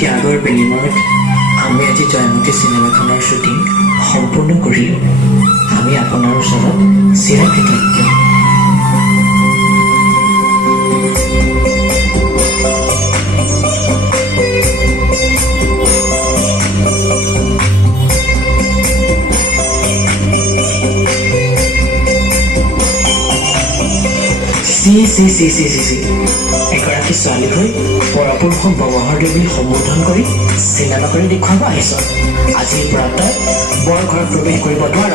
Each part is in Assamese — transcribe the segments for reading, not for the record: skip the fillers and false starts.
ত্যাগৰ বিনিময়ত আমি আজি জয়মতী চিনেমাখনৰ শ্বুটিং সম্পূৰ্ণ কৰিলোঁ। আমি আপোনাৰ ওচৰত চিৰকৃতজ্ঞ। এগৰাকী ছোৱালীক হৈ পৰপুৰুষক ব্যৱহাৰদে বুলি সম্বোধন কৰি চিনেমা কৰি দেখুৱাব আহিছ। আজিৰ পৰা তই বৰ ঘৰত প্ৰৱেশ কৰিব নোৱাৰ।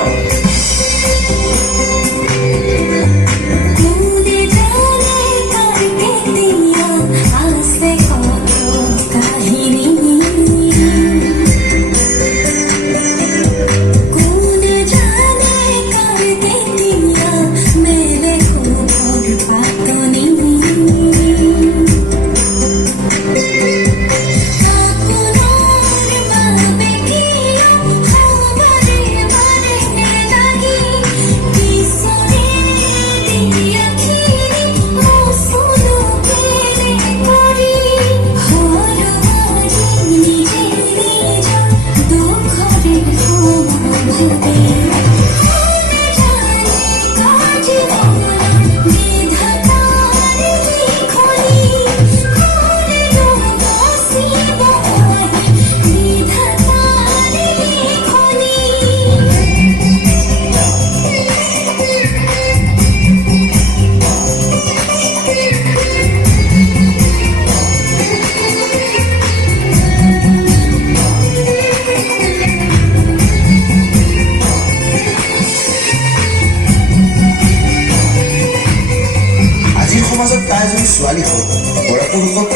সমাজত তাই এজনী ছোৱালী হ'ল পৰপুৰুষক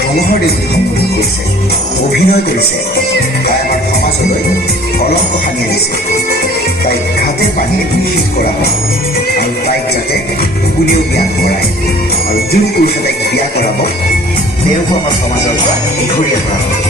ধৰ্মৰ দেৱ বুলি সম্বোধন কৰিছে, অভিনয় কৰিছে। তাই আমাৰ সমাজলৈ কলংক সানি আনিছে। তাইক ঘাটে পানীয়ে নিষেধ কৰা হয় আৰু তাইক যাতে কোনেও বিয়া নকৰায় আৰু যোন পুৰুষে তাইক বিয়া কৰাব তেওঁকো আমাৰ সমাজৰ পৰা এঘৰীয়া কৰা হয়।